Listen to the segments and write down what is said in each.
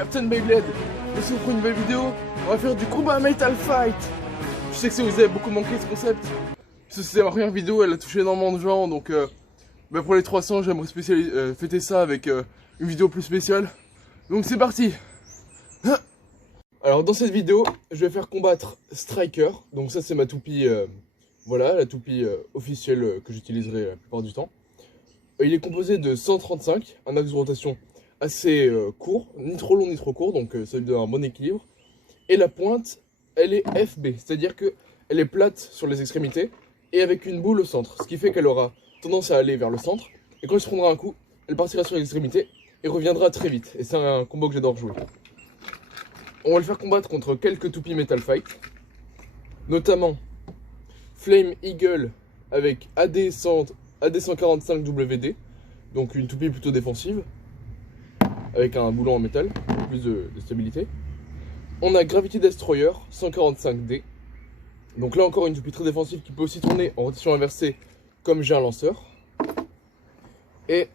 Captain Beyblade. Merci pour une nouvelle vidéo. On va faire du combat Metal Fight. Je sais que ça vous avez beaucoup manqué ce concept. C'est ma première vidéo, elle a touché énormément de gens. Donc pour les 300, j'aimerais fêter ça avec une vidéo plus spéciale. Donc c'est parti. Alors dans cette vidéo, je vais faire combattre Striker. Donc ça c'est ma toupie, voilà, la toupie officielle que j'utiliserai la plupart du temps. Il est composé de 135, un axe de rotation assez court, ni trop long ni trop court, donc ça lui donne un bon équilibre. Et la pointe, elle est FB, c'est-à-dire qu'elle est plate sur les extrémités et avec une boule au centre, ce qui fait qu'elle aura tendance à aller vers le centre. Et quand elle se prendra un coup, elle partira sur les extrémités et reviendra très vite. Et c'est un combo que j'adore jouer. On va le faire combattre contre quelques toupies Metal Fight, notamment Flame Eagle avec AD145WD, donc une toupie plutôt défensive, avec un boulon en métal, plus de stabilité. On a Gravity Destroyer 145D, donc là encore une toupie très défensive qui peut aussi tourner en rotation inversée comme j'ai un lanceur. Et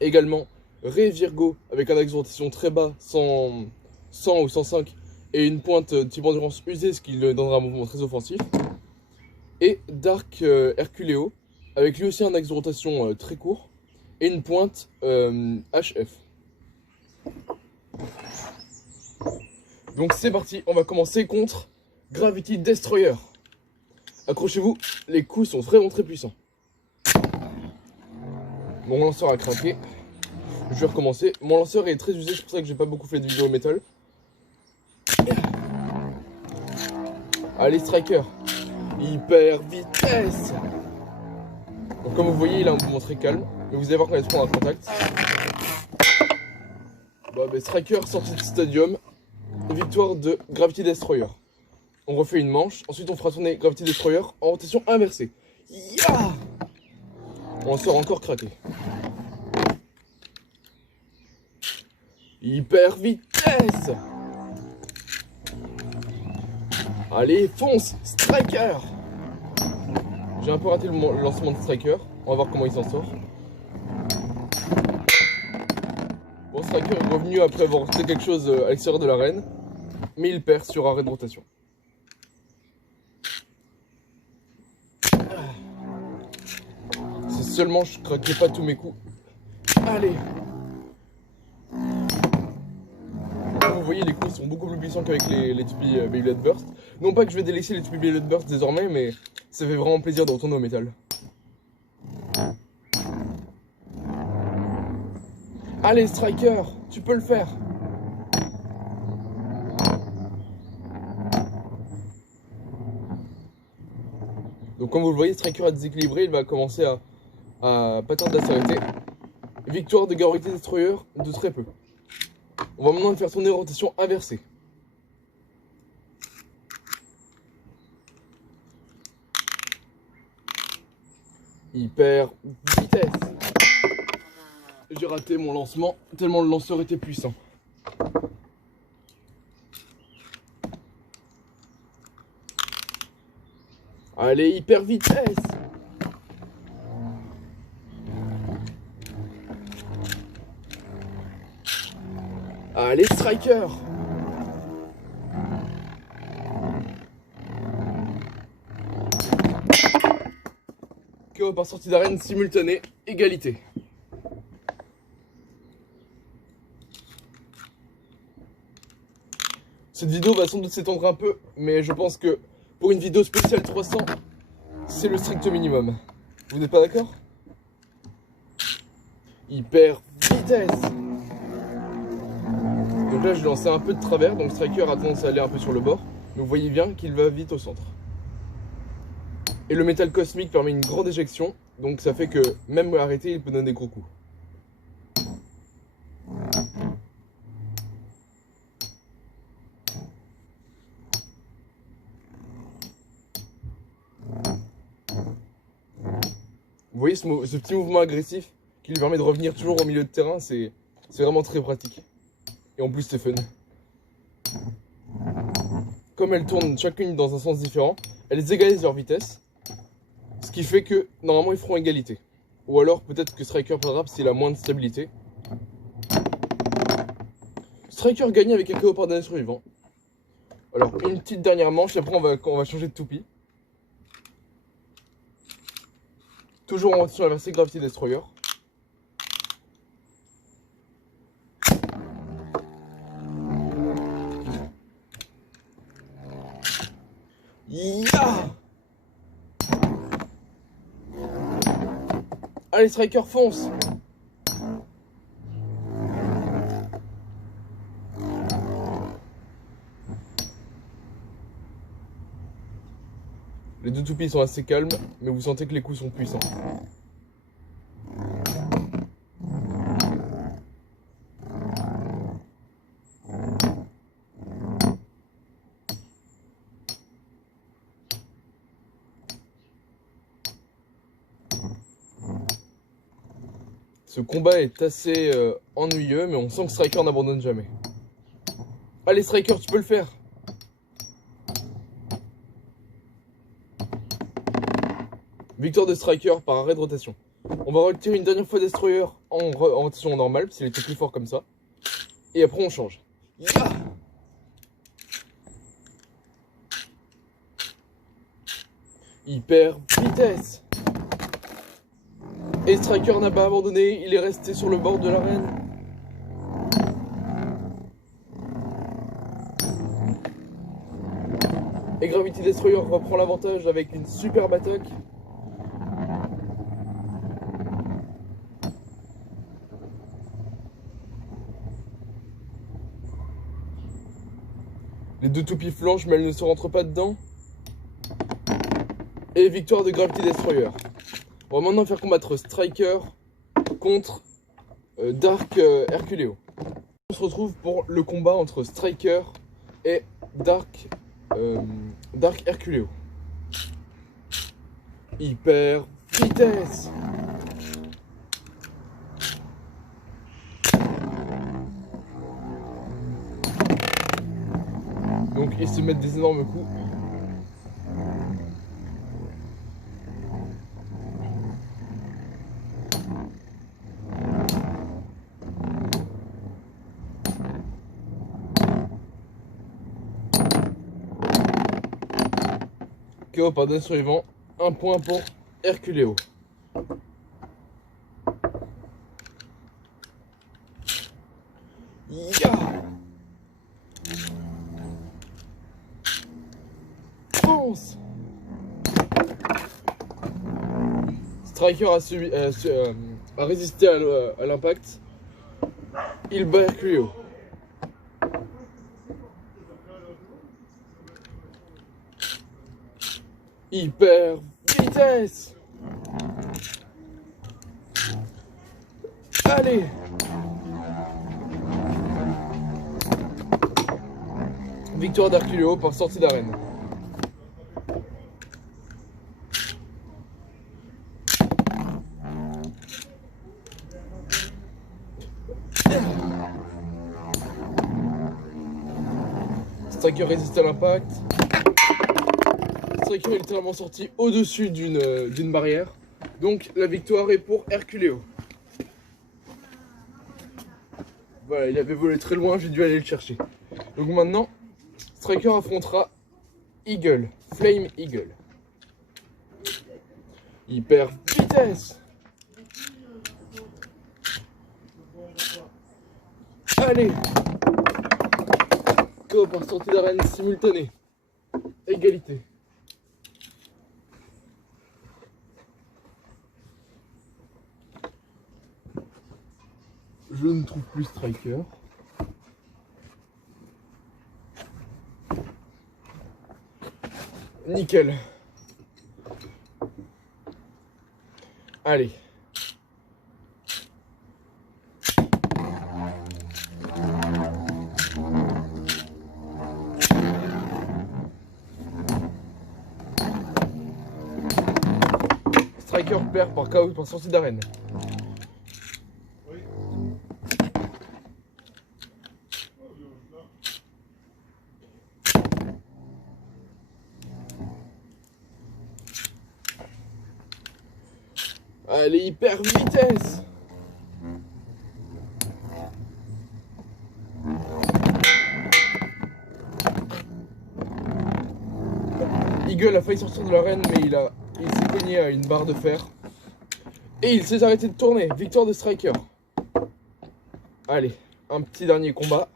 également Ray Virgo avec un axe de rotation très bas, 100 ou 105, et une pointe type endurance usée, ce qui lui donnera un mouvement très offensif. Et Dark Herculeo, avec lui aussi un axe de rotation très court, et une pointe HF. Donc c'est parti, on va commencer contre Gravity Destroyer. Accrochez-vous, les coups sont vraiment très puissants. Mon lanceur a craqué. Je vais recommencer. Mon lanceur est très usé, c'est pour ça que j'ai pas beaucoup fait de vidéos métal. Allez Striker, hyper vitesse. Donc comme vous voyez, il a un mouvement très calme, mais vous allez voir quand il se prend un contact. Bon, Striker sorti du stadium, victoire de Gravity Destroyer. On refait une manche, ensuite on fera tourner Gravity Destroyer en rotation inversée. Yeah, on sort encore craqué. Hyper vitesse. Allez, fonce, Striker. J'ai un peu raté le lancement de Striker. On va voir comment il s'en sort. Bon, Striker est revenu après avoir fait quelque chose à l'extérieur de l'arène. Mais il perd sur arrêt de rotation. Si seulement je craquais pas tous mes coups. Allez. Comme vous voyez, les coups sont beaucoup plus puissants qu'avec les toupies Beyblade Burst. Non pas que je vais délaisser les toupies Beyblade Burst désormais, mais ça fait vraiment plaisir de retourner au métal. Allez Striker, tu peux le faire. Donc comme vous le voyez, Striker a déséquilibré, il va commencer à pas tarder à s'arrêter. Victoire de Gravity Destroyer de très peu. On va maintenant le faire tourner en rotation inversée. Hyper vitesse. J'ai raté mon lancement tellement le lanceur était puissant. Allez, hyper vitesse. Allez, Striker. KO par sortie d'arène simultanée, égalité. Cette vidéo va sans doute s'étendre un peu, mais je pense que pour une vidéo spéciale 300, c'est le strict minimum. Vous n'êtes pas d'accord? Hyper vitesse. Donc là, je lancé un peu de travers, donc Striker a tendance à aller un peu sur le bord. Mais vous voyez bien qu'il va vite au centre. Et le métal cosmique permet une grande éjection, donc ça fait que même arrêté, il peut donner des gros coups. Vous voyez ce petit mouvement agressif qui lui permet de revenir toujours au milieu de terrain, c'est vraiment très pratique. Et en plus c'est fun. Comme elles tournent chacune dans un sens différent, elles égalisent leur vitesse. Ce qui fait que normalement ils feront égalité. Ou alors peut-être que Striker perdra s'il a moins de stabilité. Striker gagne avec un KO par dernier survivant. Alors, une petite dernière manche, après on va changer de toupie. Toujours en rotation inversée, Gravity Destroyer. Yeah! Allez, Striker, fonce! Les deux toupies sont assez calmes, mais vous sentez que les coups sont puissants. Ce combat est assez ennuyeux, mais on sent que Striker n'abandonne jamais. Allez Striker, tu peux le faire! Victoire de Striker par arrêt de rotation. On va retirer une dernière fois Destroyer en rotation normale, parce qu'il était plus fort comme ça. Et après on change. Yeah! Hyper vitesse! Et Striker n'a pas abandonné, il est resté sur le bord de l'arène. Et Gravity Destroyer reprend l'avantage avec une superbe attaque. Les deux toupies flanchent, mais elles ne se rentrent pas dedans. Et victoire de Gravity Destroyer. On va maintenant faire combattre Striker contre Dark Herculeo. On se retrouve pour le combat entre Striker et Dark Herculeo. Hyper vitesse! Donc ils se mettent des énormes coups. KO par dernier survivant, un point pour Herculeo. Yeah! Fonce! Striker a résisté à l'impact. Il bat Herculeo. Hyper vitesse! Allez! Victoire d'Herculeo par sortie d'arène. Striker résiste à l'impact. Striker est littéralement sorti au-dessus d'une barrière. Donc la victoire est pour Herculeo. Voilà, il avait volé très loin, j'ai dû aller le chercher. Donc maintenant, Striker affrontera Eagle, Flame Eagle. Hyper vitesse! Allez! KO par sortie d'arène simultanée. Égalité. Je ne trouve plus Striker. Nickel. Allez. Striker perd par KO par sortie d'arène. Allez, hyper vitesse! Eagle a failli sortir de l'arène, mais il s'est cogné à une barre de fer. Et il s'est arrêté de tourner. Victoire de Striker. Allez, un petit dernier combat.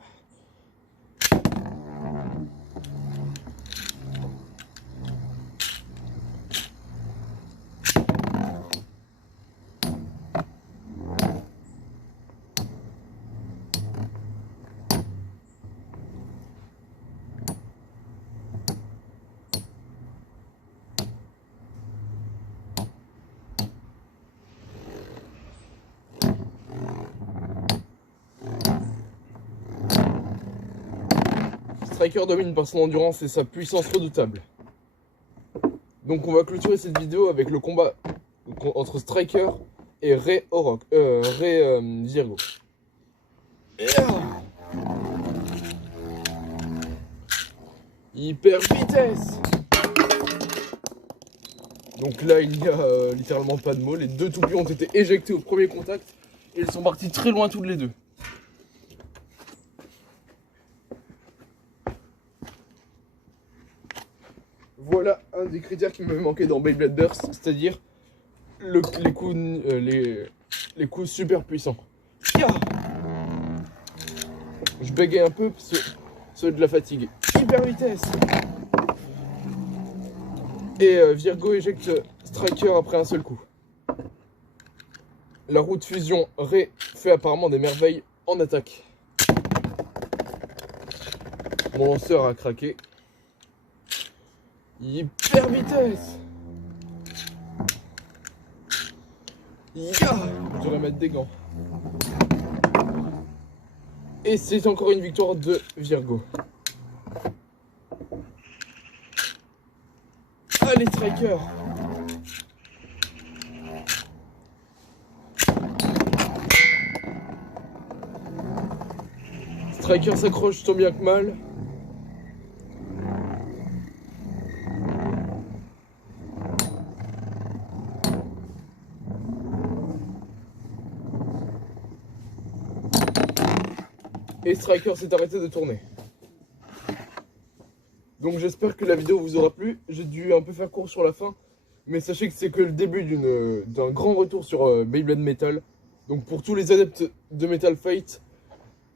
Striker domine par son endurance et sa puissance redoutable. Donc on va clôturer cette vidéo avec le combat entre Striker et Ray Virgo. Hyper vitesse. Donc là il n'y a littéralement pas de mots. Les deux toupies ont été éjectés au premier contact et ils sont partis très loin toutes les deux. Voilà un des critères qui m'avait manqué dans Beyblade Burst, c'est-à-dire les coups super puissants. Je bégaye un peu, c'est de la fatigue. Hyper vitesse. Et Virgo éjecte Striker après un seul coup. La roue de fusion Ray fait apparemment des merveilles en attaque. Mon lanceur a craqué. Hyper vitesse. Je devrais mettre des gants. Et c'est encore une victoire de Virgo. Allez Striker. Striker s'accroche tant bien que mal. Et Striker s'est arrêté de tourner. Donc j'espère que la vidéo vous aura plu. J'ai dû un peu faire court sur la fin. Mais sachez que c'est que le début d'un grand retour sur Beyblade Metal. Donc pour tous les adeptes de Metal Fight,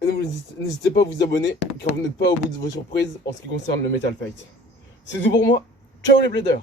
n'hésitez pas à vous abonner car vous n'êtes pas au bout de vos surprises en ce qui concerne le Metal Fight. C'est tout pour moi. Ciao les bladers.